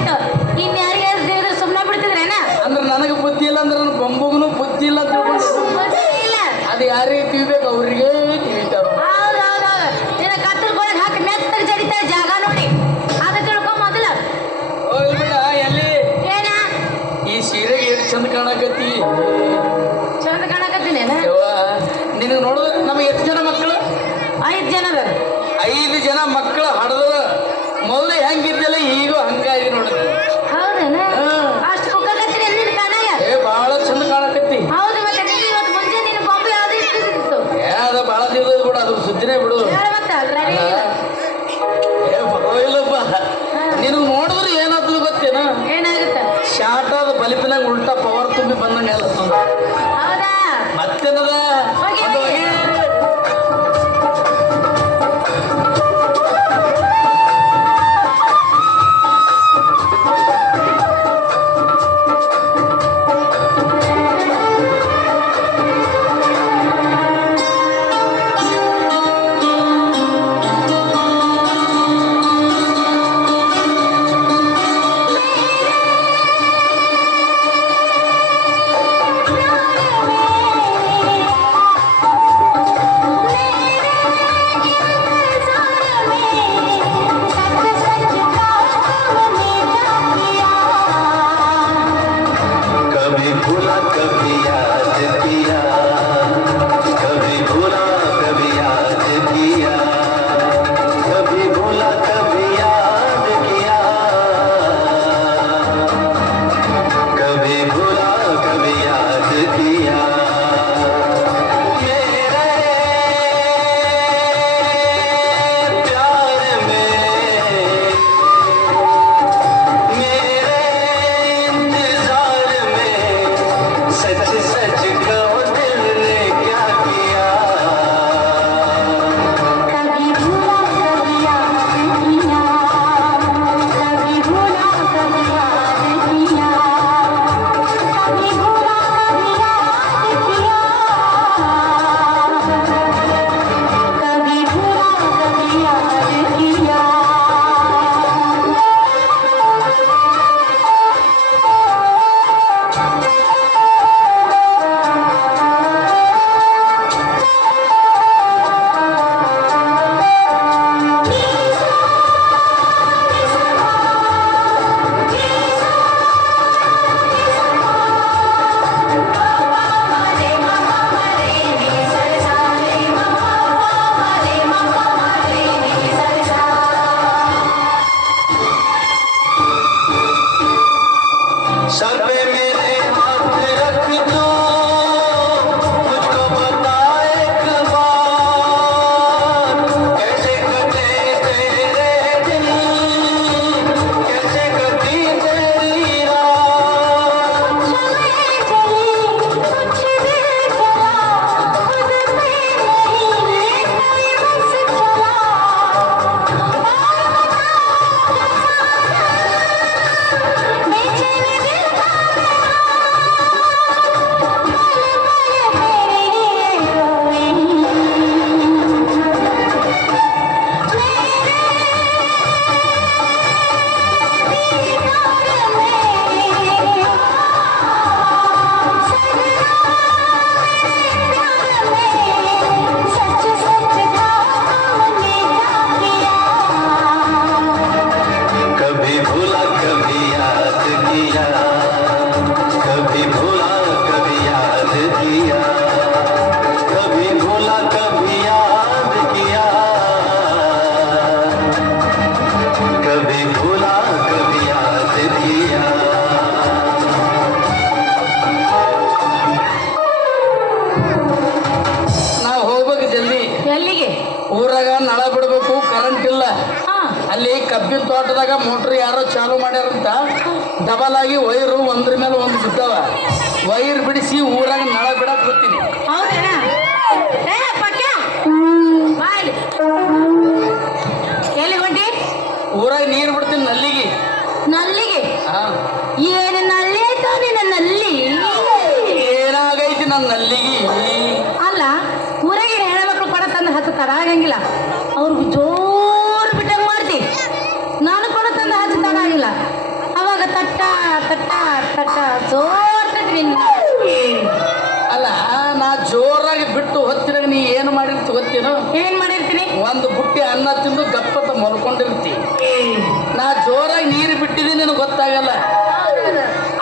ಆಯ್ತು ಇನ್ಯಾರಿಗೆ ಸುಮ್ಮನೆ ಬಿಡ್ತಿದ್ರೇನ ಅಂದ್ರೆ ನನಗೆ ಬುದ್ಧಿ ಇಲ್ಲ ಅಂದ್ರೆ ನನ್ನ ಬೊಂಬಗುನು ಬುದ್ಧಿ ಇಲ್ಲ ಅಂತ ತಿಳ್ಕೊಂಡು ಇಲ್ಲ ಅದು ಯಾರಿಗೆ ತಿಳಿಬೇಕು ಅವ್ರಿಗೆ ತಿಳಿತಾವ. ಹೌದೌದೌದು ನಿನ್ನ ಕತ್ತಲ್ ಗೋಳಗ್ ಹಾಕಿ ಮೆತ್ತಗೆ ಜಡಿತಾರೆ ಜಾಗ ನೋಡಿ ಅದು ತಿಳ್ಕೊ ಮೊದಲು ಹೋಗಿ ಬಿಡ ಎಲ್ಲಿ ಏನ ಈ ಸೀರೆಗೆ ಎಷ್ಟು ಚಂದ ಕಾಣಕತ್ತಿ. ಚಂದ ಕಾಣಕತ್ತೀನೇನ ನಿನಗೆ ನೋಡಿದ್ರೆ ನಮಗೆ ಎಷ್ಟು ಜನ ಮಕ್ಕಳು? 5 ಜನ ಅದಾರ. 5 ಜನ ಮಕ್ಕಳು ಹಡ್ದವ. ಮೊದಲು ಹೆಂಗಿದ್ದಲ್ಲ ಈಗ ಹಂಗಾಗಿ ನೋಡಿದ್ರೆ ಹೌದೇನ ಅಷ್ಟು ಕುಕ್ಕಕತ್ತೀನಿ ನಿನ್ನ ಕಣ್ಣಾಗ ಭಾಳ ಚಂದ ಕಾಣಕತ್ತಿ. ಹೌದು ಮತ್ತೆ ನೀನು ಇವತ್ತು ಮುಂಜಾನೆ ನಿನ್ನ ಗೊಂಬೆ ಯಾವ್ದು ಇಟ್ಟಿತ್ತು ಅದ ಭಾಳ ದಿವಸ ಬಿಡು ಅದ್ರ ಸುದ್ದಿನೇ ಬಿಡು. ಮತ್ತೆ ಅಲ್ರಿ ಪರವಾಗಿಲ್ಲಪ್ಪ. ನಿನಗೆ ನೋಡಿದ್ರೆ ಏನಾದ್ರು ಗೊತ್ತೇನ ಏನಾಗುತ್ತೆ ಶಾರ್ಟ್ ಆದ ಬಲಿಪಿನಾಗ ಉಲ್ಟಾ ಪವರ್ ತುಂಬಿ ಬಂದಂಗೆ ಎಲ್ಲ ಹೌದಾ ಮತ್ತೇನದ ಹೋಗಿ, ಅದು ಹೋಗಿ. ಹೋಗಿ. कभी भूला कभी याद किया कभी भूला कभी याद किया कभी भूला कभी याद किया कभी भूला कभी याद किया मेरे प्यार में मेरे इंतजार में सच सच कहो दिल ने क्या किया कभी भूला कभी याद किया कभी भूला कभी याद किया कभी भूला कभी याद किया कभी भूला कभी याद किया सर पे मेरे हाथ रख दो मुझको बता एक बार कैसे कटे तेरे दिन कैसे कटी तेरी रात कुछ भी चला खुद पे नहीं कोई बस चला बेचैन दिल का सच सच था हमने क्या किया कभी भूला कभी याद किया कभी भूला कभी याद किया कभी भूला कभी याद किया कभी भूला कभी याद किया ನಾವು ಹೋಗ್ಬೇಕು ಜಲ್ದಿ. ಎಲ್ಲಿಗೆ ಊರಾಗ ನಳ ಬಿಡ್ಬೇಕು, ಕರೆಂಟ್ ಇಲ್ಲ. ಹಾ ಅಲ್ಲಿ ಕಬ್ಬಿನ ತೋಟದಾಗ ಮೋಟ್ರ್ ಯಾರೋ ಚಾಲು ಮಾಡ್ಯಾರಂತ ಡಬಲ್ ಆಗಿ ವೈರು ಒಂದ್ರ ಮೇಲೆ ಒಂದು ಬಿದ್ದಾವ. ವೈರ್ ಬಿಡಿಸಿ ಊರಾಗ ನಳ ಬಿಡಕ್ ಬರ್ತೀನಿ. ಹೌದೇನ ಏ ಪಕ್ಯ ಬಾಯ್ ಎಲ್ಲಿ ಹೊಂಟಿ ಊರಾಗ ನೀರು ಬಿಡ್ತೀನಿ ನಲ್ಲಿಗೆ. ನಲ್ಲಿಗೆ ಹಾ ಏನು ನಲ್ಲಿ ಆಯ್ತಾ ನಿನ್ನ ನಲ್ಲಿ ಏನಾಗೈತಿ ನನ್ನ ನಲ್ಲಿಗೆ? ಅಲ್ಲ ಊರಾಗೆ ಹೆಣ್ಮಕ್ಳು ಕೊಡ ತಂದು ಹಚ್ಚುತ್ತಾರ ಆಗಂಗಿಲ್ಲ ಅವ್ರಿಗೆ ಜೋರು ಬಿಟ್ಟಂಗೆ ಮಾಡ್ತಿ ನಾನು ಕೊಡ ತಂದು ಹಚ್ಚುತ್ತಾರ ಆಗಿಲ್ಲ ತಟ ತಟ ಜೋರ್ತದ್ವಿ ಅಲ್ಲ ನಾ ಜೋರಾಗಿ ಬಿಟ್ಟು ಹೊತ್ತಿನಾಗ ನೀ ಏನು ಮಾಡಿರ್ತಿ ಗೊತ್ತೇನು? ಏನ್ ಮಾಡಿರ್ತೀನಿ? ಒಂದು ಬುಟ್ಟಿ ಅನ್ನ ತಿಂದು ಗಪ್ಪತ್ತ ಮಲ್ಕೊಂಡಿರ್ತಿ. ನಾ ಜೋರಾಗಿ ನೀರು ಬಿಟ್ಟಿದ್ದೀನಿ ನಿನಗೆ ಗೊತ್ತಾಗಲ್ಲ.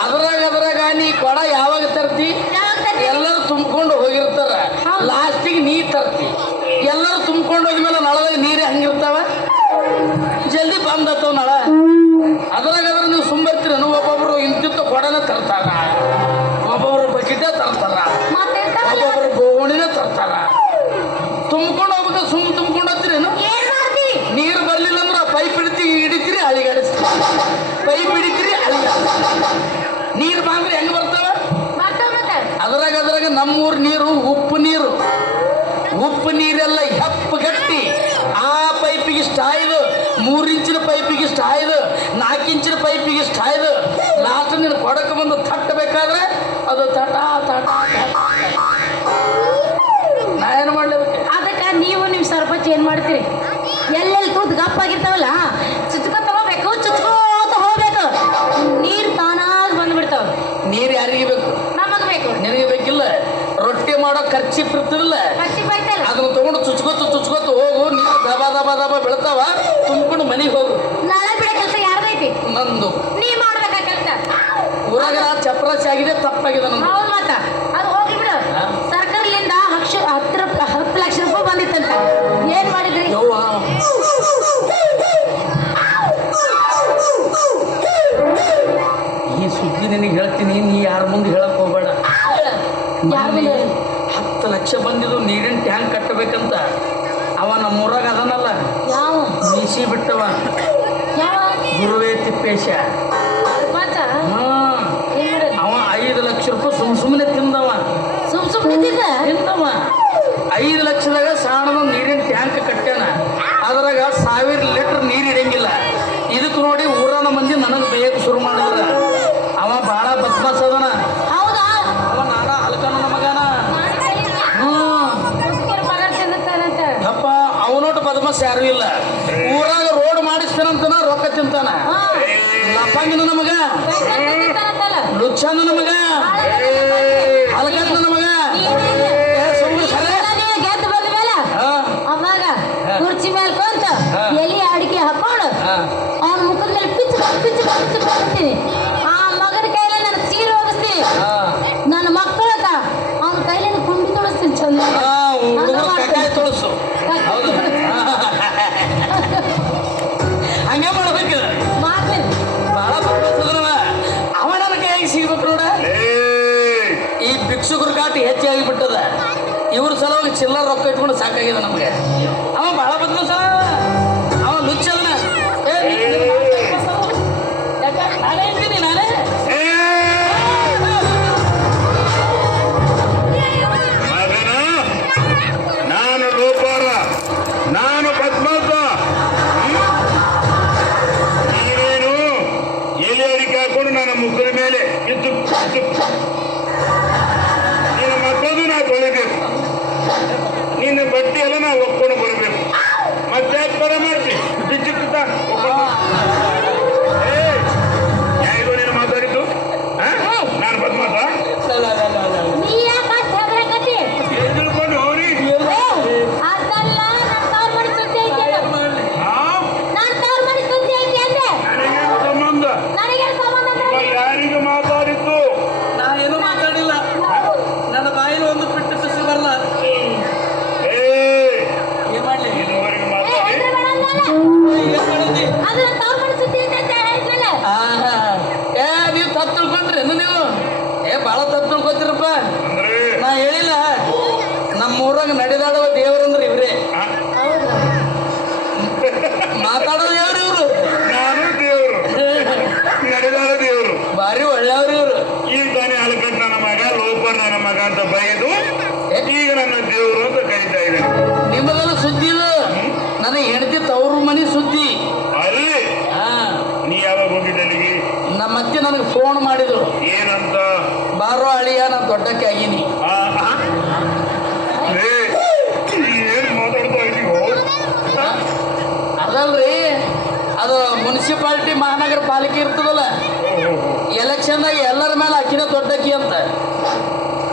ಅದ್ರಾಗ ನೀ ಕೊಡ ಯಾವಾಗ ತರ್ತಿ? ಎಲ್ಲರೂ ತುಂಬಿಕೊಂಡು ಹೋಗಿರ್ತಾರ, ಲಾಸ್ಟಿಗೆ ನೀ ತರ್ತಿ. ಎಲ್ಲರೂ ತುಂಬಿಕೊಂಡು ಹೋದ್ಮೇಲೆ ನಳದಾಗ ನೀರೇ ಹಂಗಿರ್ತಾವ, ಜಲ್ದಿ ಬಂದತ್ತವ ನಳ. ಅದ್ರಾಗ ನೀವು ಸುಂಬರ್ತೀರ. ಒಬ್ಬೊಬ್ರು ಇಂತಿತ್ತು ಕೊಡನ ತರ್ತಾರ, ಒಬ್ಬೊಬ್ರು ಬಕೆಟೇ ತರ್ತಾರ, ಒಬ್ಬೊಬ್ರು ಬೋಣಿನೇ ತರ್ತಾರ. ತುಂಬ್ಕೊಂಡು ಹೋಗ್ಬೇಕು, ತುಂಬ್ಕೊಂಡು ಹೋಗ್ತೀರೇನು? ನೀರು ಬರ್ಲಿಲ್ಲ ಅಂದ್ರೆ ಪೈಪ್ ಹಿಡಿತೀರಿ ಅಳಿಗಾಡಿಸ್ತೀರಿ, ಪೈಪ್ ಹಿಡಿತೀರಿ ಅಳಿಗಾಡಿಸ್ತೀರಿ. ನೀರು ಬಂದ್ರೆ ಹೆಂಗ್ ಬರ್ತಾವ? ಅದ್ರಾಗ ನಮ್ಮೂರ್ ನೀರು ಉಪ್ಪು ನೀರು. ಉಪ್ಪು ನೀರೆಲ್ಲ ಹೆಪ್ಪಗಟ್ಟಿ ಆ ಪೈಪಿಗೆ ಇಷ್ಟ ಆಯ್ದು, 3 ಇಂಚಿನ ಪೈಪಿಗೆ ಇಷ್ಟ ಆಯ್ದು, 4 ಇಂಚಿನ ಪೈಪಿಗೆ ಇಷ್ಟ ಆಯ್ದು. ಲಾಸ್ಟ್ ನೀನು ಕೊಡಕ್ಕೆ ಬಂದು ತಟ್ಟಬೇಕಾದ್ರೆ ಅದು ತಟ ತಟ ತಟ. ನಾ ಏನು ಮಾಡ್ಲೇಬೇಕು? ಅದಕ್ಕೆ ನೀವು ನಿಮ್ಮ ಸರ್ಪಂಚ್ ಏನ್ ಮಾಡ್ತೀರಿ? ಎಲ್ಲೆಲ್ಲಿ ಕೂತ್ ಗಪ್ಪಾಗಿರ್ತಾವಲ್ಲ ಚುಚ್ಕೋ ತಗೋಬೇಕು, ಚುಚ್ಕೋತ ಹೋಗ್ಬೇಕು. ನೀರು ತಾನಾಗ್ ಬಂದ್ಬಿಡ್ತಾವ. ನೀರು ಯಾರಿಗೆ ಬೇಕು? ನಮಗ್ ಬೇಕು. ನಿನಗೆ ಬೇಕಿಲ್ಲ? ರೊಟ್ಟಿ ಮಾಡೋ ಖರ್ಚಿ ಇರ್ತಿರಲ್ಲ, ಅದನ್ನ ತಗೊಂಡು ಚುಚ್ಕೋತ ಹೋಗು. ನೀರು ದಬ ಬೆಳ್ತಾವ, ತುಂಬಿಕೊಂಡು ಮನೆಗೆ ಹೋಗು. ನಾಳೆ ಬಿಡ ಕೆಲಸ ಯಾರ್ದೈತಿ? ನಂದು. ನೀ ಮಾಡ್ಬೇಕ ಕೆಲಸ. ಊರಾಗ ನಾ ಚಪ್ರಾಸಿ ಆಗಿದೆ, ತಪ್ಪಾಗಿದೆ ನಂದು. ಹೌದು ಮತ್ತ ಅದು ಹೋಗಿ ಬಿಡು. ಸರ್ಕಾರದಿಂದ 10 ಲಕ್ಷ ರೂಪಾಯಿ ಬಂದಿತ್ತಂತ. ಏನ್ ಮಾಡಿದ್ರಿ? ಯವ್ವ, ಈ ಸುದ್ದಿ ನಿನಗೆ ಹೇಳ್ತೀನಿ, ನೀ ಯಾರ ಮುಂದೆ ಹೇಳಕ್ ಹೋಗ್ಬೇಡ. ಯಾರು? 10 ಲಕ್ಷ ಬಂದಿದ್ದು ನೀರಿನ ಟ್ಯಾಂಕ್ ಕಟ್ಟಬೇಕಂತ. ಅವ ನಮ್ಮೂರಾಗ ಅದನಲ್ಲ, ಯಾವ ಮೀಸಿ ಬಿಟ್ಟವ, ಯಾವ ಗುರುವೇ ತಿಪ್ಪೇಶ. ಮತ್ತ ಏನ್ ಮಾಡಿದ್ರಿ? ಅವ 5 ಲಕ್ಷ ರೂಪಾಯಿ ಸುಮ್ಮನೆ ತಿಂದವ. ಸುಮ್ಮನೆ ತಿಂದವ 5 ಲಕ್ಷದಾಗ ಸಣ್ಣದ ನೀರಿನ ಟ್ಯಾಂಕ್ ಕಟ್ಟ್ಯಾನ. ಅದ್ರಾಗ 1000 ಲೀಟರ್ ನೀರು ಇಡಂಗಿಲ್ಲ. ಇದಕ್ಕೆ ನೋಡಿ ಊರನ ಮಂದಿ ನನಗೆ ಬೇಯಕ್ಕೆ ಶುರು ಮಾಡಿದ್ರ. ಅವ ಭಾಳ ಬದ್ಮಾಸ್ ಅದನ. ಹೌದಾ? ಅವ ನಾನ ಹಲ್ಕನ ಮಗನ. ಅಪ್ಪ ಅವನೋಟು ಬದ್ಮಾಸ್ ಯಾರು ಇಲ್ಲ. ಊರಾಗ ರೋಡ್ ಮಾಡಿಸ್ತಾನಂತನ ರೊಕ್ಕ ತಿಂತಾನ. ಲಪಂಗಿನ ನಮಗ, ಲುಚ್ಚನ ನಮಗ, ಹಲ್ಕನ ನಮಗ. ಗೆದ್ದು ಬಂದ ಮೇಲೆ ಅವಾಗ ಕುರ್ಚಿ ಮೇಲೆ ಕುಂತ ಎಲಿ ಅಡಿಕೆ ಹಾಕೊಂಡು ಅವನ ಮುಖದ ಮೇಲೆ ಪಿಚ್ಚ ಬರ್ತೀನಿ. ಆ ಮಗನ ಕೈಲಿ ನಾನು ಸೀರೆ ಹೋಗಿಸ್ತೀನಿ. ನನ್ನ ಮಕ್ಕಳ ಅವನ ಕೈಲಿ ಕುಂಡಿ ತೊಳಸ್ತೀನಿ. ಚಂದ ಕೈಕಾಯಿ ತೊಳಸು. ಹೌದು, ಹಂಗೆ ಮಾಡ್ಬೇಕು. ಮಾಡ್ತೀನಿ. ಭಾಳ ಬರ್ತದವ. ಅವ ನನ್ನ ಕೈಯಾಗಿ ಸಿಗ್ಬೇಕು ನೋಡ. ಈ ಭಿಕ್ಷುಕರ ಕಾಟಿ ಹೆಚ್ಚಾಗಿ ಬಿಟ್ಟದ. ಇವ್ರ ಸಲುವಾಗಿ ಚಿಲ್ಲರ್ ರೊಕ್ಕ ಇಟ್ಕೊಂಡು ಸಾಕಾಗಿದೆ ನಮಗೆ. ಅವ ಭಾಳ ಬದ್ಲು ಸಲ, ಅವ ಲುಚ್ಚವನ. ನಾನೇ ಹೇಳ್ತೀನಿ, ನಾನೇ ನಾನು ಲೋಪಾರ, ನಾನು ಪದ್ಮಾಸ. ನೀವೇನು ಎಲೆ ಅಡಿಕೆ ಹಾಕೊಂಡು ನನ್ನ ಮುಖದ ಮೇಲೆ ಇದ್ದು ನಿನ್ನ ಮಕ್ಕಳದು ನಾ ತೊಳಿಬೇಕು, ನಿನ್ನ ಬಟ್ಟೆ ಎಲ್ಲ ನಾ ಒಪ್ಕೊಂಡು ಬರಬೇಕು. ಮತ್ತೆ ಯಾಕೆ ತರ ಮಾಡ್ತೀನಿ? ಬಿಚ್ಚಿತ್ತ ಯಾರಿಗೋ ನೀನು ಮಾತಾಡಿದ್ದು? ನಾನು ಪದ್ಮಾಸ ನೀ ಯಾಕೆ ಅಷ್ಟ್ ಹೆದರಕತ್ತಿ? ತಿಳ್ಕೊಂಡು ಹೋರಿ. ಅದಲ್ಲ, ನನ್ನ ತವ್ರ ಮನೆ ಸುದ್ದಿ ಐತಿ ಅದು. ನನ್ನ ತವ್ರ ಮನೆ ಸುದ್ದಿ ಐತಿ ಅಂದೆ. ನನಗೇನು ಸಂಬಂಧ? ನನಗೇನ್ ಸಂಬಂಧ ಅಂದ್ರೆ? ಇವ ಯಾರಿಗೆ ಮಾತಾಡಿದ್ದು? ನಾ ಏನೂ ಮಾತಾಡಿಲ್ಲ. ನನ್ನ ಬಾಯಿನ ಒಂದು ಬಿಟ್ಟು ಬಿಸಿ ಬರಲ್ಲ. ಏನ್ ಮಾಡ್ಲಿ? ಇದುವರೆಗೆ ಏ, ಮಾತಾಡಿ ಹೆದ್ರಬೇಡ ಅಂದಲ್ಲ. ಏನ್ ಮಾಡಿದ್ರಿ? ಅದು ನನ್ನ ತವ್ರ ಮನೆ ಸುದ್ದಿ ಐತಿ ಅಂತ ಹೇಳಿದ್ನಲ್ಲ. ನೀವು ತಪ್ಪು ತಿಳ್ಕೊಂಡ್ರಿ ನೀವು. ಭಾಳ ತಪ್ಪು ತಿಳ್ಕೊತೀರಪ್ಪ. ಅಂದ್ರೆ ನಾ ಹೇಳಿಲ್ಲ, ನಮ್ಮ ಊರಾಗ ನಡೆದಾಡುವ ದೇವರಂದ್ರೆ ಇವ್ರೇ. ಮಾತಾಡೋ ದೇವ್ರು ಇವ್ರು. ನಾನು ದೇವರು, ನಡೆದಾಳ ದೇವರು. ಭಾರಿ ಒಳ್ಳೆಯವ್ರು ಇವ್ರು. ಈಗ ತಾನೇ ಹಲ್ಕಟ್ ನನ್ನ ಮಗ, ಲೋಪರ್ ನನ್ನ ಮಗ ಅಂತ ಬೈದು ಈಗ ನನ್ನ ದೇವರು ಅಂತ ಕರೀತಾ ಇದ್ದೇನೆ. ನಿಮಗೆಲ್ಲ ಸುದ್ದಿ ಇದು. ನನಗೆ ಹೆಂಡತಿ ತವ್ರ ಮನೆ ಸುದ್ದಿ. ಅಲ್ಲಿ ನೀ ಯಾವಾಗ ಹೋಗಿದ್ದ ಅಲ್ಲಿಗೆ? ನಮ್ಮ ಅತ್ತೆ ನನಗೆ ಫೋನ್ ಮಾಡಿದ್ರು, ಏನಂತ? ಬಾರೋ ಅಳಿಯ ನಾ ದೊಡ್ಡಕ್ಕೆ ಆಗೀನಿ. ಏನ್ ಮಾತಾಡ್ತಾ ಇದೀವೋ? ಅದಲ್ರಿ, ಅದು ಮುನ್ಸಿಪಾಲಿಟಿ ಮಹಾನಗರ ಪಾಲಿಕೆ ಇರ್ತದಲ್ಲ, ಎಲೆಕ್ಷನ್ ಎಲೆಕ್ಷನ್ದಾಗ ಎಲ್ಲರ ಮೇಲೆ ಅಕ್ಕಿನ ದೊಡ್ಡಕ್ಕಿ ಅಂತ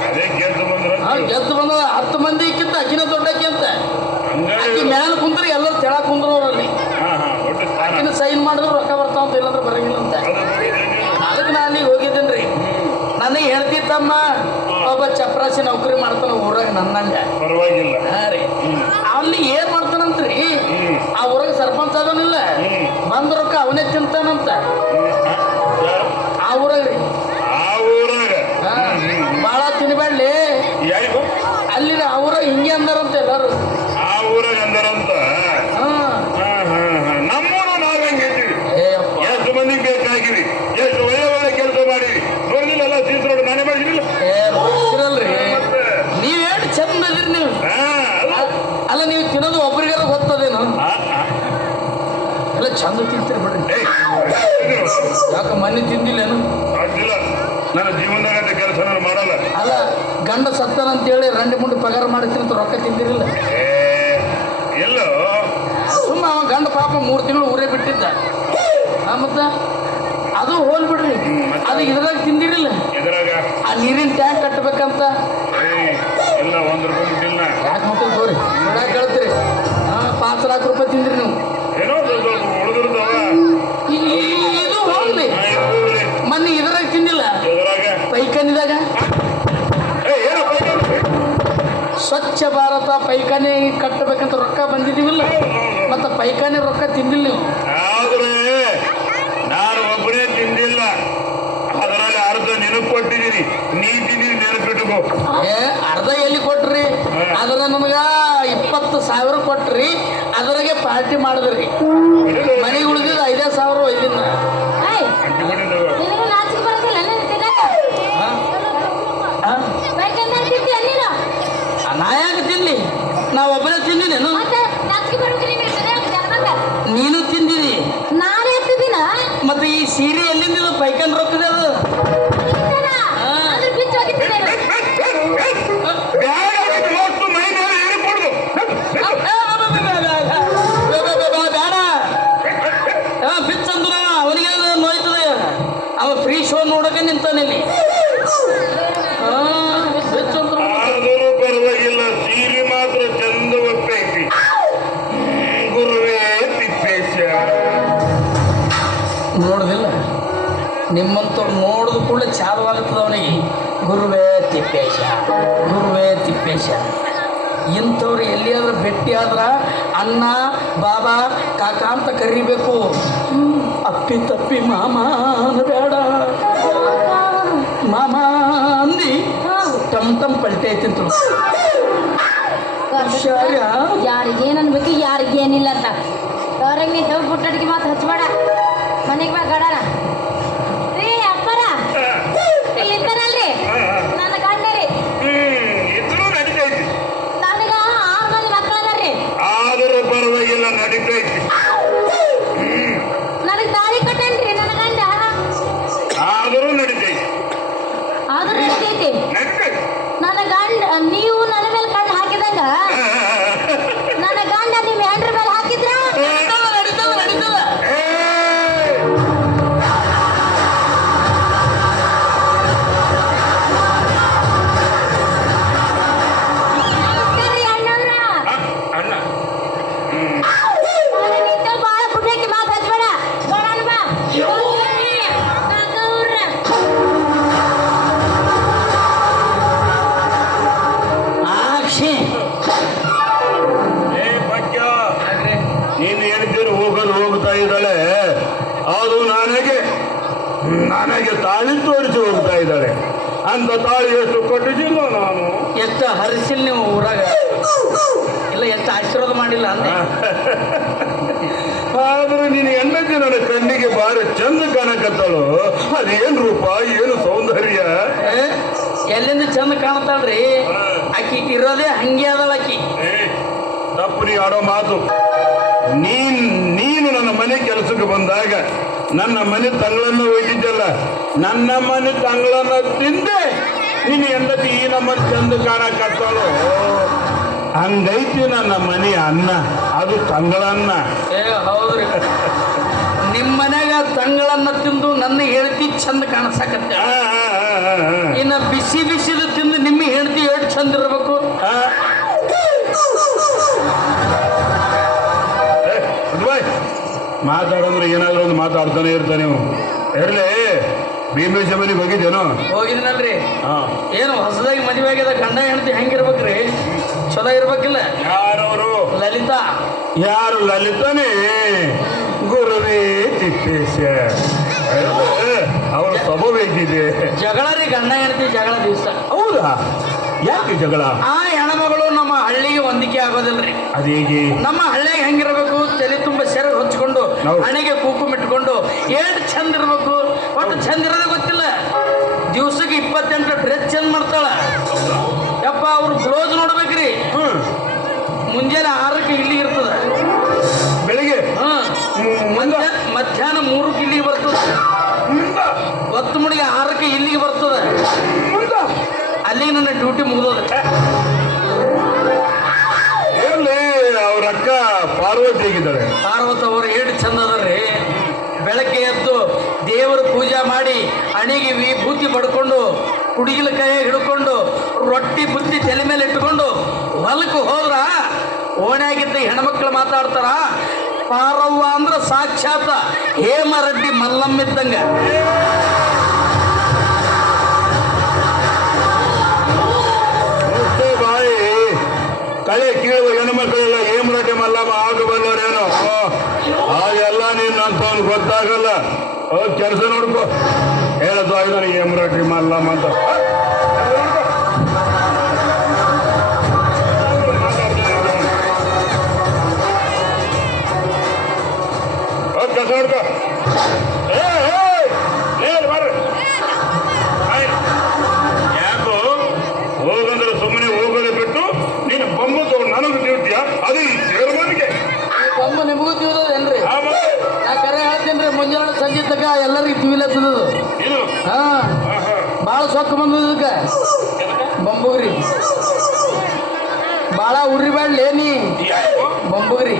ಅದೇ ಗೆದ್ದು ಬಂದ್ರ ಗೆದ್ದು ಬಂದ 10 ಮಂದಿಕ್ಕಿಂತ ಅಕ್ಕಿನ ದೊಡ್ಡಕ್ಕಿ ಅಂತ ಅಕ್ಕಿ ಮ್ಯಾಲ ಕುಂತ್ರೆ ಎಲ್ಲರೂ ತೆಳಕ್ ಕುಂದ್ರು ಅವರಲ್ಲಿ ದೊಡ್ಡ ಸ್ಥಾನ ಅಕ್ಕಿನ ಸೈನ್ ಮಾಡಿದ್ರು ರೊಕ್ಕ ಬರ್ತಾವ ಅಂತ ಇಲ್ಲಾಂದ್ರೆ ಬರಂಗಿಲ್ಲ ಅಂತ ಅದ್ರ ಬಗ್ಗೆ ಏನಿಲ್ಲ. ಅದಕ್ಕೆ ನಾನು ಅಲ್ಲಿಗೆ ಹೋಗಿದ್ದೇನ್ರಿ ನನಗೆ ಹೇಳ್ತಿತ್ತಮ್ಮ ಒಬ್ಬ ಚಪ್ರಾಸಿ ನೌಕರಿ ಮಾಡ್ತಾನ ಊರಾಗ ನನ್ನಂಗ ಪರವಾಗಿಲ್ಲ ಹಾ ರೀ ಅಲ್ಲಿ ಏನ್ ಮಾಡ್ತಾನಂತ್ರಿ ಆ ಊರಾಗ ಸರ್ಪಂಚ್ ಅದನಿಲ್ಲ ಬಂದ ರೊಕ್ಕ ಅವನೇ ತಿಂತಾನಂತ ಆ ಊರಾಗ ರೀ ಆ ಊರಾಗ ಭಾಳ ತಿನ್ಬೇಡ್ಲಿ ಯಾರಿಗೂ ಅಲ್ಲಿ ಆ ಊರಾಗ ಹಿಂಗೆ ಅಂದಾರಂತ ಎಲ್ಲಾರು ಆ ಊರಾಗ ಅಂದರಂತ ಹಾ ನಮ್ಮೂರು ನಾವ್ ಹೆಂಗಿದ್ದೀವಿ ಏಯಪ್ಪ ಎಷ್ಟು ಮಂದಿಗೆ ಬೇಕಾಗಿರಿ ಎಷ್ಟು ಒಳ್ಳೆ ಕೆಲಸ ಮಾಡಿರಿ ನೋಡಿದಿಲ್ಲ ಸೀಸ್ ರೋಡ್ ನಾನೇ ಮಾಡಿದಿಲ್ಲ ಗೊತ್ತಿರಲ್ರಿ ನೀವ್ ಎಷ್ಟು ಚಂದ ಅದಿರಿ ನೀವು ಅಲ್ಲ ನೀವು ತಿನ್ನೋದು ಒಬ್ರಿಗಾರ ಗೊತ್ತದೇನು ಎಲ್ಲ ಚಂದ ತಿಂತೀರಿ ಬಿಡ್ರಿ ಯಾಕ ಮನೆ ತಿಂದಿಲ್ಲೇನು ಆಗ್ಲಿಲ್ಲ ನನ್ನ ಜೀವನದಾಗ ಅಂತ ಕೆಲಸ ನಾನು ಮಾಡಲ್ಲ ಅಲ್ಲ ಗಂಡ ಸತ್ತಾನ ಅಂತೇಳಿ ರಂಡಿ ಮುಂಡಿ ಪಗಾರ ಮಾಡ್ತೀನಿ ಅಂತ ರೊಕ್ಕ ತಿಂದಿರಿಲ್ಲ ಎಲ್ಲೋ ಸುಮ್ಮ ಅವ ಗಂಡ ಪಾಪ 3 ತಿಂಗಳು ಊರೇ ಬಿಟ್ಟಿದ್ದ ಮತ್ತ ಅದು ಹೋಲ್ ಬಿಡ್ರಿ ಅದು ಇದ್ರಾಗ ತಿಂದಿರಿಲ್ಲ ಎದುರಾಗ ಆ ನೀರಿನ ಟ್ಯಾಂಕ್ ಕಟ್ಟಬೇಕಂತ ಇಲ್ಲ 1 ರೂಪಾಯಿ ಮುಟ್ಟಿಲ್ಲ ಯಾಕೆ ಮುಟ್ಟಿಲ್ ತೋರಿ ಯಾಕೆ ಹೇಳ್ತೀರಿ 5 ಲಕ್ಷ ರೂಪಾಯಿ ತಿಂದ್ರಿ ನೀವು ಏನೋ ಸ್ವಲ್ಪ ಉಳಿದಿರ್ತಾವ ಇದು ಹೋಗ್ಲಿ ಮೊನ್ನೆ ಇದ್ರಾಗ ತಿಂದಿಲ್ಲ ಎದುರಾಗ ಪೈಖಾನಿದಾಗ ಏನಪ್ಪ ಸ್ವಚ್ಛ ಭಾರತ ಪೈಖಾನೆ ಕಟ್ಟಬೇಕಂತ ರೊಕ್ಕ ಬಂದಿದ್ದೀವಿಲ್ಲ ಮತ್ತು ಪೈಖಾನೆ ರೊಕ್ಕ ತಿಂದಿಲ್ಲ ನೀವು ಆದ್ರೆ ನಾನು ಒಬ್ಬನೇ ತಿಂದಿಲ್ಲ ಅದರಲ್ಲಿ ಅರ್ಧ ನೆನಪು ಕೊಟ್ಟಿದ್ದೀನಿ ನೀ ತಿಂದಿದ್ದೀನಿ ನೆನಪಿಟ್ಟುಕೋ ಅರ್ಧ ಎಲ್ಲಿ ಕೊಟ್ರಿ ಅದರ ನಮಗ 20,000 ಕೊಟ್ರಿ ಅದರಾಗೆ ಪಾರ್ಟಿ ಮಾಡಿದ್ರಿ ಮನೆಗೆ ಉಳಿದಿದ್ದು 5,000 ಒಯ್ದಿನ ಏಯ್, ನಿನಗೆ ನಾಚಿಕೆ ಬರೋದಿಲ್ಲ ನನ್ನ ತಿನ್ನಕ? ಬೇಕಂದ್ರೆ ತಿಂತೀಯ ನೀನು? ನಾ ಯಾಕೆ ತಿನ್ಲಿ ನಾ ಒಬ್ಬನೇ ತಿಂದಿನೇನು ಮತ್ತೆ ನಾಚಿಕೆ ಬರೋಕೆ ನಿನಗೆ ಸರಿಯಾಗಿ ಜನ್ಮಂಗ. ನೀನು ತಿಂದಿದಿ ನಾನು ಎತ್ತಿದ್ದೀನ? ಮತ್ತೆ ಈ ಸೀರೆ ಎಲ್ಲಿಂದ ಪೈಖಾನೆ ರೊಕ್ಕದ ಅದು ಇಷ್ಟನ? ಅದ್ರ ಬಿಚ್ಚು ಹೋಗಿದ್ದೀನಿ ನಾನು. ಇವತ್ತು ಮೈ ಮೇಲೆ ಹೇಳಿಕೊಡುದು ಬೇಡ ಬಿಚ್ಚ ಅಂದ್ರ ಅವನಿಗೆ ನೋಯ್ತದೆ ಅವ ಫ್ರೀ ಶೋ ನೋಡಕ್ಕೆ ನಿಂತಾನಲ್ಲಿ ಬಿಚ್ಚಂದ್ರ ಆದರೂ ಪರವಾಗಿಲ್ಲ ಸೀರೆ ಮಾತ್ರ ಚಂದ ಒಪ್ಪೈತಿ ಗುರುವೇ ತಿಪ್ಪೇಶ ನೋಡುದಿಲ್ಲ ನಿಮ್ಮಂತವ್ರು ನೋಡಿದ ಕೂಡ ಚಾಲವಾಗುತ್ತದೆ ಅವನಿಗೆ ಗುರುವೇ ತಿಪ್ಪೇಶ ಗುರುವೇ ತಿಪ್ಪೇಶ ಇಂಥವ್ರು ಎಲ್ಲಿಯಾದ್ರೂ ಭೇಟಿ ಆದ್ರ ಅಣ್ಣ ಬಾಬಾ ಕಾಕ ಅಂತ ಕರಿಬೇಕು ಅಪ್ಪಿ ತಪ್ಪಿ ಮಾಮ ಬೇಡ ಮಾಮ ಅಂದಿ ಟಮ್ ಪಲ್ಟೆ ಐತಿಂತ ಯಾರಿಗೇನು ಅನ್ಬೇಕು ಯಾರಿಗೇನಿಲ್ಲ ಅಂತ ಅವ್ರಿಗೆ ನೀ ತವ್ರು ಪುಟ್ಟಡಿಗೆ ಮಾತು ಹಚ್ಬೇಡ ಮನೆಗೆ ಬಾ ಗಡಾರ ರೀ ಅಪ್ಪರ ಇಲ್ಲಿರ್ತಾರಲ್ರಿ ನನ್ನ ಗಂಡ ರೀ ಇದ್ರೂ ನಡೀತೈತಿ ನನಗ 6 ಮಂದಿ ಮಕ್ಕಳು ಅದಾರ್ರಿ ಆದರೂ ಪರವಾಗಿಲ್ಲ ನಡೀತೈತಿ ನನಗೆ ತಾಳಿ ಕಟ್ಟನ್ರಿ ನನ್ನ ಗಂಡ ಆದರೂ ನಡೀತೈತಿ ಆದ್ರೂ ನಡೀತೈತಿ ನಡೀತೈತಿ ನನ್ನ ಗಂಡ ನೀವು ನನ್ನ ಮೇಲೆ ಕಣ್ಣು ಹಾಕಿದಂಗ ನನ್ನ ಗಂಡ ನಿಮ್ಮ ಹೆಂಡ್ರ ಮೇಲೆ ಹಾಕಿದ್ರ ನಡೀತದ ಸರಿ ಅಣ್ಣವ್ರ ಅಣ್ಣ ನಿಂತ ಬಾಳ ಪುಟ್ಟಕ್ಕೆ ಮಾತು ಹಚ್ಬೇಡ ನೋಡೋಣ ಬಾ ಕಾಕವ್ರ ಆಕ್ಷಿ ಏ ಪಕ್ಯ ನೀನು ಹೇಳಿದ್ದೀರಿ ಹೋಗ್ತಾ ಇದ್ದಾಳೆ ಅದು ನನಗೆ ತಾಳಿ ತೋರಿಸಿ ಹೋಗ್ತಾ ಇದ್ದಾಳೆ ಅಂತ ತಾಳಿ ಎಷ್ಟು ಕೊಟ್ಟಿದ್ದಿಲ್ಲ ನಾನು ಎಷ್ಟು ಹರಿಸಿಲ್ ನೀವು ಊರಾಗ ಇಲ್ಲ ಎಷ್ಟು ಆಶೀರ್ವಾದ ಮಾಡಿಲ್ಲ ಅಂದೆ ಆದ್ರೆ ನೀನು ಹೆಂಡತಿ ನನ್ನ ಕಣ್ಣಿಗೆ ಬಾರಿ ಚಂದ ಕಾಣಕತ್ತಳು ಅದೇನು ರೂಪ ಏನು ಸೌಂದರ್ಯ ಏ, ಎಲ್ಲಿಂದ ಚಂದ ಕಾಣ್ತಾಳ್ರಿ ಆಕಿ ಇರೋದೇ ಹಂಗೆ ಅದಳ ಆಕಿ ತಪ್ಪು ನೀ ಆಡೋ ಮಾತು ನೀನು ನನ್ನ ಮನೆ ಕೆಲಸಕ್ಕೆ ಬಂದಾಗ ನನ್ನ ಮನೆ ತಂಗಳನ್ನ ಒಯ್ದಿದ್ದಲ್ಲ ನನ್ನ ಮನೆ ತಂಗಳನ್ನ ತಿಂದೆ ನೀನು ಹೆಂಡತಿ ಈ ನಮ್ಮನೆ ಚಂದ ಕಾಣಕತ್ತಳು ಹಂಗೈತಿ ನನ್ನ ಮನೆ ಅನ್ನ ಅದು ತಂಗಳನ್ನ ಏ ಹೌದ್ರಿ ನಿಮ್ಮ ಮನ್ಯಾಗ ತಂಗಳನ್ನ ತಿಂದು ನನ್ನ ಹೆಂಡತಿ ಚಂದ ಕಾಣಿಸಕತ್ತ. ಇನ್ನ ಬಿಸಿ ಬಿಸಿದ ತಿಂದು ನಿಮ್ಮ ಹೆಂಡತಿ ಎಷ್ಟು ಚಂದ ಇರ್ಬೇಕು. ಮಾತಾಡಂದ್ರೆ ಏನಾದ್ರು ಒಂದು ಮಾತಾಡ್ತಾನೆ ಇರ್ತಾನೆ ನೀವು. ಇರ್ಲಿ, ಭೀಮೇಶ ಮನೆಗೆ ಹೋಗಿದ್ದೇನೋ? ಹೋಗಿದ್ದೀನಲ್ರಿ. ಹಾ, ಏನು ಹೊಸದಾಗಿ ಮದುವೆ ಆಗ್ಯದ ಗಂಡ ಹೆಂಡತಿ ಹೆಂಗಿರ್ಬೇಕ್ರಿ? ಚಲೋ ಇರ್ಬೇಕಿಲ್ಲ? ಯಾರವರು? ಲಲಿತಾ. ಯಾರು ಲಲಿತಾನೇ? ಗುರುವೇ ತಿಪ್ಪೇಶ. ಅವಳ ಸ್ವಭಾವ ಹೇಗಿದೆ? ಜಗಳ ರೀ, ಗಂಡ ಹೆಂಡತಿ ಜಗಳ ದಿವಸ. ಹೌದಾ? ಯಾಕೆ ಜಗಳ? ಆ ಹೆಣ್ಮಗಳು ನಮ್ಮ ಹಳ್ಳಿಗೆ ಹೊಂದಿಕೆ ಆಗೋದಿಲ್ರಿ. ಅದೇಗೆ? ನಮ್ಮ ಹಳ್ಳಿಗೆ ಹೆಂಗಿರ್ಬೇಕು? ತಲೆ ತುಂಬ ಸೆರಗು ಹಚ್ಕೊಂಡು ಹಣೆಗೆ ಕುಂಕುಮ ಇಟ್ಕೊಂಡು ಎಷ್ಟು ಚಂದ ಇರ್ಬೇಕು. ಒಟ್ಟು ಚಂದ ಇರೋದೇ ಗೊತ್ತಿಲ್ಲ. ದಿವ್ಸಕ್ಕೆ 28 ಡ್ರೆಸ್ ಚೇಂಜ್ ಮಾಡ್ತಾಳ. ಯಪ್ಪ, ಅವ್ರು ಬ್ಲೌಸ್ ನೋಡ್ಬೇಕ್ರಿ. ಮುಂಜಾನೆ 6ಕ್ಕೆ ಇಲ್ಲಿಗೆ ಇರ್ತದ, ಬೆಳಿಗ್ಗೆ ಮಧ್ಯಾಹ್ನ 3ಕ್ಕೆ ಇಲ್ಲಿಗೆ ಬರ್ತದ, ಹೊತ್ತು ಮುಡಿಗೆ 6ಕ್ಕೆ ಇಲ್ಲಿಗೆ ಬರ್ತದ. ಅಲ್ಲಿಗೆ ನನ್ನ ಡ್ಯೂಟಿ ಮುಗಿದೋದ. ಎಲ್ಲಿ ಅವ್ರ ಅಕ್ಕ ಪಾರ್ವತಿ ಹೇಗಿದ್ದಾಳೆ? ಪಾರ್ವತ ಅವರು ಏಟು ಚಂದ ಅದರ್ರಿ. ಬೆಳಗ್ಗೆ ಎದ್ದು ದೇವರ ಪೂಜೆ ಮಾಡಿ ಹಣೆಗೆ ವಿಭೂತಿ ಬಡ್ಕೊಂಡು ಕುಡಿಗಿಲ ಕೈಯಾಗ ಹಿಡ್ಕೊಂಡು ರೊಟ್ಟಿ ಬುತ್ತಿ ತಲೆ ಮೇಲೆ ಇಟ್ಕೊಂಡು ಹೊಲಕ್ಕೆ ಹೋದ್ರ ಓಣ್ಯಾಗಿದ್ದ ಹೆಣ್ಮಕ್ಳು ಮಾತಾಡ್ತಾರ. ಪಾರವ್ವ ಅಂದ್ರ ಸಾಕ್ಷಾತ್ ಹೇಮರೆಡ್ಡಿ ಮಲ್ಲಮ್ಮಿದ್ದಂಗ. ಬಾಯಿ ಕಳೆ ಕೀಳುವ ಹೆಣ್ಮಕ್ಳೆಲ್ಲ ಹೇಮರೆಡ್ಡಿ ಮಲ್ಲಮ್ಮ ಆಗಬಲ್ಲವರೇನೋ? ಹಾಗೆಲ್ಲ ನೀನು ಅಂತವನು ಗೊತ್ತಾಗಲ್ಲ. ಕೆಲಸ ನೋಡ್ಕೊ. ಹೇಳದು ಆಗ ನನಗೆ ಹೇಮರೆಡ್ಡಿ ಮಲ್ಲಮ್ಮ ಅಂತ. ಕೆಲಸ ನೋಡ್ಕೊ. ಯಾಕೋ ಹೋಗಂದ್ರೆ ಸುಮ್ಮನೆ ಹೋಗೋದೇ ಬಿಟ್ಟು ನೀನು ಬೊಂಬು ತಗೊಂಡು ನನಗೆ ತಿಳ್ತೀಯ? ಅದು ಈ ಚೇರ್ಮನ್ಗೆ ಒಮ್ಮ ನಿಮಗೂ ತಿಳಿದೇನ್ರಿ? ನಾ ಕರೆ ಹೇಳ್ತೇನ್ರಿ. ಮುಂಜಾನೆ ಸಂಜೆ ತಕ ಎಲ್ಲರಿಗೂ ತಿವಿಲತ್ತದ. ಇದು ಹಾ, ಭಾಳ ಸೊಕ್ಕ ಬಂದದಕ್ಕೆ ಬಂಬುಗ್ರಿ. ಭಾಳ ಉರಿಬೇಡ್ಲೇ ನೀ ಬಂಬುಗ್ರಿ.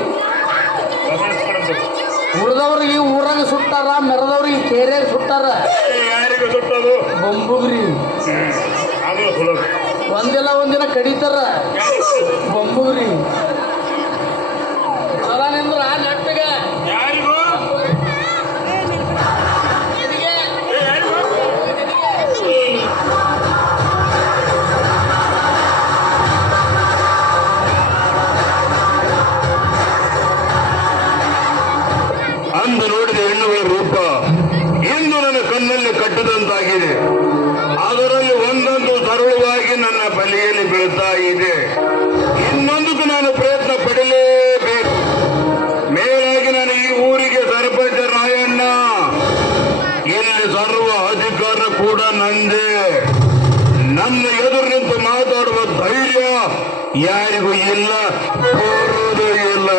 ಉಳ್ದವ್ರಿಗೆ ಊರಾಗ ಸುಟ್ಟಾರ, ಮೆರದವ್ರಿಗೆ ಕೇರ್ಯಾಗ ಸುಟ್ಟಾರ. ಯಾರಿಗೆ ಸುಟ್ಟದು? ಬಂಬುಗ್ರಿ. ಒಂದಿಲ್ಲ ಒಂದಿನ ಕಡಿತಾರ ಬಂಬುಗ್ರಿ. ಚಲ ನಿಂದ್ರ ನೆಟ್ಟಿಗ ಯಾರಿಗೂ ಅಂದು ನೋಡಿದ ಹೆಣ್ಣುಗಳ ರೂಪ ಇಂದು ನನ್ನ ಕಣ್ಣಲ್ಲಿ ಕಟ್ಟದಂತಾಗಿದೆ. ಅದರಲ್ಲಿ ಒಂದೊಂದು ಸರಳವಾಗಿ ನನ್ನ ಬಲಿಯಲ್ಲಿ ಬೀಳ್ತಾ ಇದೆ. ಇನ್ನೊಂದಕ್ಕೂ ನಾನು ಪ್ರಯತ್ನ ಪಡಲೇಬೇಕು. ಮೇಲಾಗಿ ನಾನು ಈ ಊರಿಗೆ ಸರ್ಪಂಚ ರಾಯಣ್ಣ. ಇಲ್ಲಿ ಸರ್ವ ಅಧಿಕಾರ ಕೂಡ ನಂದೇ. ನನ್ನ ಎದುರು ನಿಂತು ಮಾತಾಡುವ ಧೈರ್ಯ ಯಾರಿಗೂ ಇಲ್ಲ, ಬರುವುದೂ ಇಲ್ಲ.